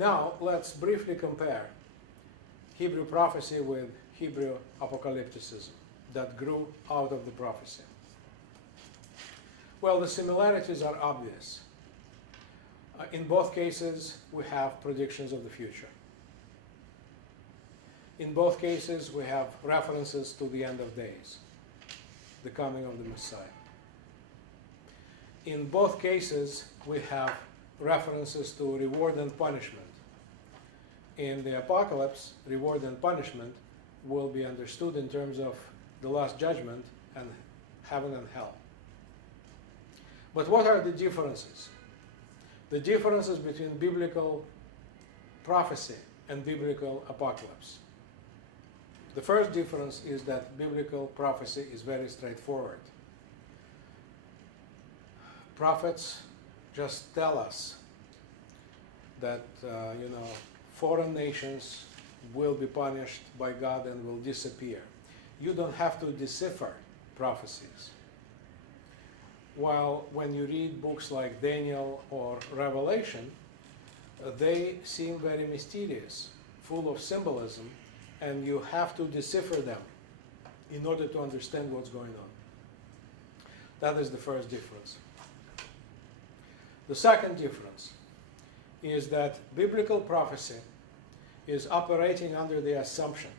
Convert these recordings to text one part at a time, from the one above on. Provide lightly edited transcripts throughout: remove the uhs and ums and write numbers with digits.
Now, let's briefly compare Hebrew prophecy with Hebrew apocalypticism that grew out of the prophecy. Well, the similarities are obvious. In both cases, we have predictions of the future. In both cases, we have references to the end of days, the coming of the Messiah. In both cases, we have references to reward and punishment. In the apocalypse, reward and punishment will be understood in terms of the last judgment and heaven and hell. But what are the differences? The differences between biblical prophecy and biblical apocalypse. The first difference is that biblical prophecy is very straightforward. Prophets just tell us that foreign nations will be punished by God and will disappear. You don't have to decipher prophecies. While when you read books like Daniel or Revelation, they seem very mysterious, full of symbolism, and you have to decipher them in order to understand what's going on. That is the first difference. The second difference is that biblical prophecy is operating under the assumption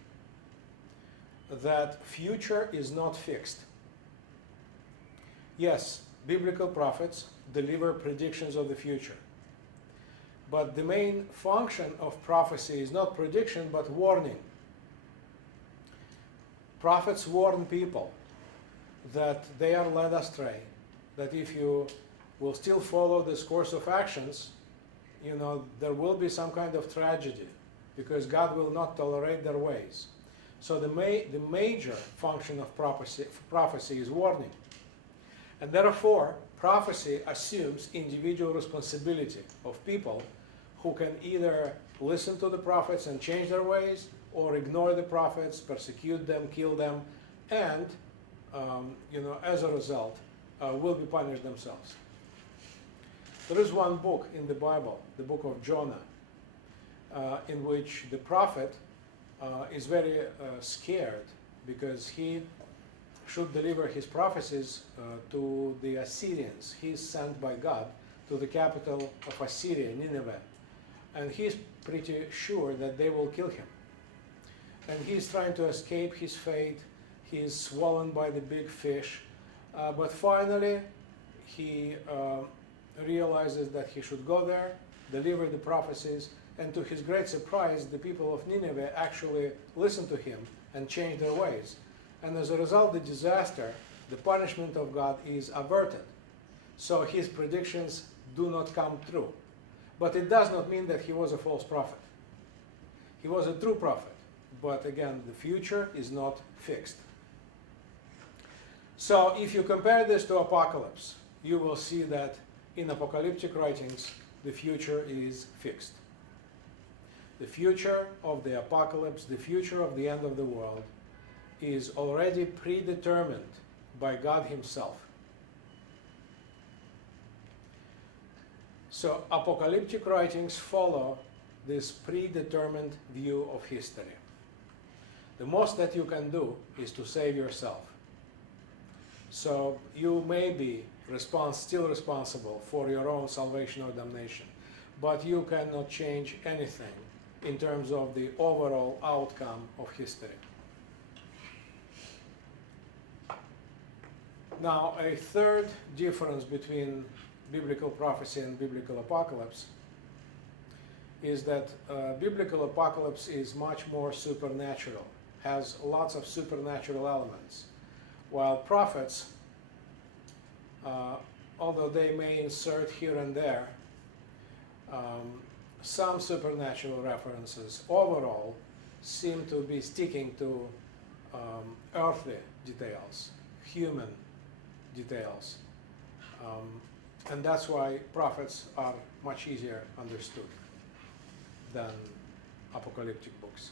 that future is not fixed. Yes, biblical prophets deliver predictions of the future. But the main function of prophecy is not prediction, but warning. Prophets warn people that they are led astray, that if you will still follow this course of actions, there will be some kind of tragedy, because God will not tolerate their ways. So the major function of prophecy is warning. And therefore, prophecy assumes individual responsibility of people who can either listen to the prophets and change their ways, or ignore the prophets, persecute them, kill them, and as a result, will be punished themselves. There is one book in the Bible, the book of Jonah, in which the prophet is very scared because he should deliver his prophecies to the Assyrians. He is sent by God to the capital of Assyria, Nineveh, and he's pretty sure that they will kill him. And he's trying to escape his fate. He is swallowed by the big fish, but finally he realizes that he should go there, deliver the prophecies, and to his great surprise, the people of Nineveh actually listen to him and change their ways. And as a result, the disaster, the punishment of God is averted. So his predictions do not come true. But it does not mean that he was a false prophet. He was a true prophet. But again, the future is not fixed. So if you compare this to Apocalypse, you will see that in apocalyptic writings, the future is fixed. The future of the apocalypse, the future of the end of the world, is already predetermined by God Himself. So apocalyptic writings follow this predetermined view of history. The most that you can do is to save yourself. So you may be still responsible for your own salvation or damnation, but you cannot change anything in terms of the overall outcome of history. Now, a third difference between biblical prophecy and biblical apocalypse is that biblical apocalypse is much more supernatural, has lots of supernatural elements, while prophets, although they may insert here and there some supernatural references, overall seem to be sticking to earthly details, human details. And that's why prophets are much easier understood than apocalyptic books.